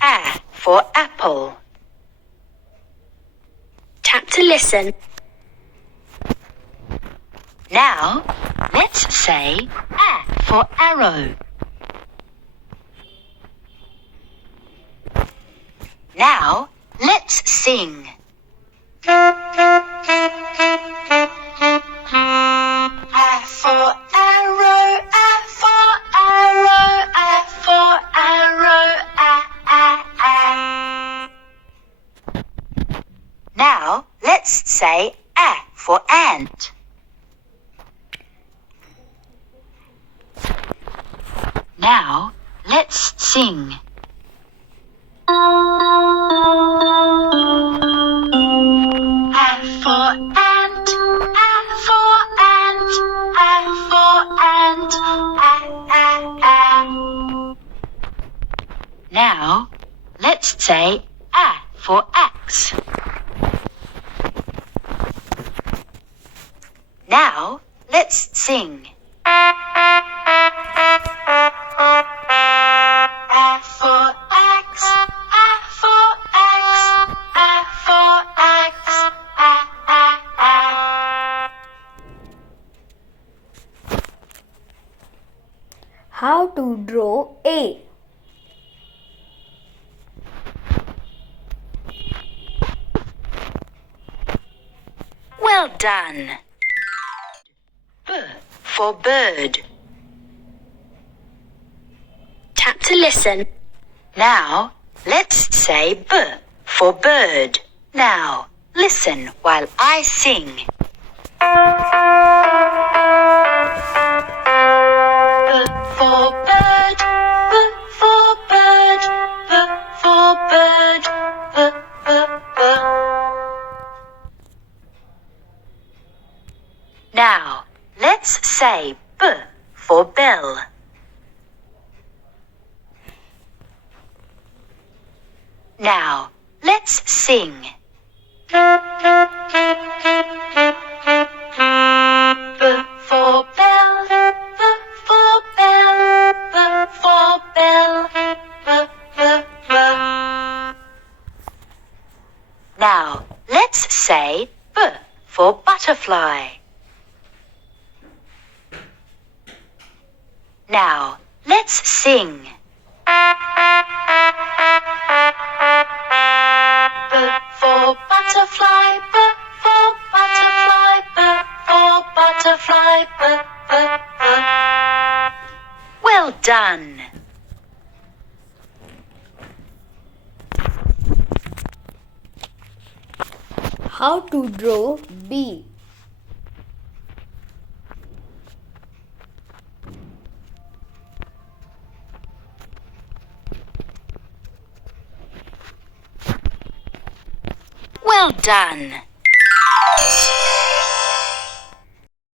A for apple. Tap to listen. Now, let's say A for arrow. Now, let's sing. A for arrow, A for arrow, A for arrow, A. Now, let's say A for ant. Now, let's sing. A for ant, A for ant, A for ant, A. Now, let's say A for axe. Now, let's sing. A for axe, A for axe, A for axe, A. How to draw A. Well done. B for bird. Tap to listen. Now, let's say B for bird. Now, listen while I sing. B for bird, B for bird, B for bird, B. Now, let's say B for bell. Now, let's sing. B for bell, B for bell, B for bell, B. Now, let's say B for butterfly. Now, let's sing. B for butterfly, B for butterfly, B for butterfly, B. Well done. How to draw B. Well done.